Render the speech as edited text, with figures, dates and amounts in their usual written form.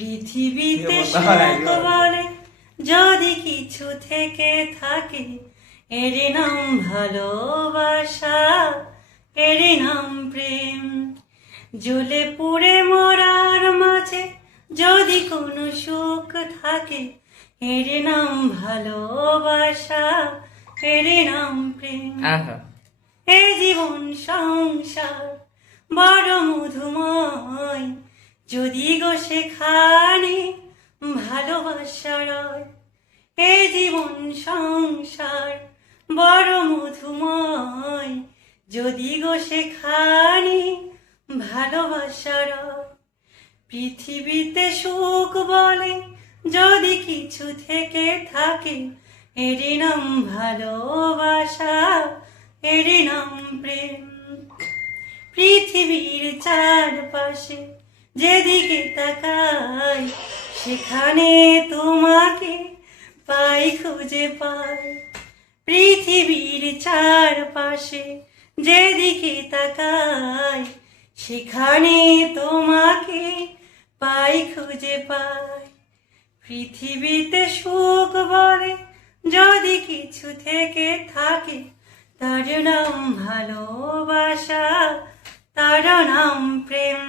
পৃথিবীতে সুখ বলে যদি কিছু থেকে থাকে, এর নাম ভালোবাসা, এর নাম প্রেম। জ্বলে পুড়ে মরার মাঝে যদি কোনো সুখ থাকে, এর নাম ভালোবাসা, এর নাম প্রেম। এ জীবন সংসার বড় মধুময়, যদি গো সেখানে ভালোবাসা রয়। এ জীবন সংসার বড় মধুময়, যদি গো সেখানে ভালোবাসা রয়। পৃথিবীতে সুখ বলে যদি কিছু থেকে থাকে, এর নাম ভালোবাসা, এর নাম প্রেম। পৃথিবীর চারপাশে যেদিকে তাকাই, সেখানে তোমাকে পাই, খুঁজে পাই। পৃথিবীর চারপাশে যেদিকে তাকাই, সেখানে তোমাকে পাই, খুঁজে পাই। পৃথিবীতে সুখ বলে যদি কিছু থেকে থাকে, তার নাম ভালোবাসা, তার নাম প্রেম।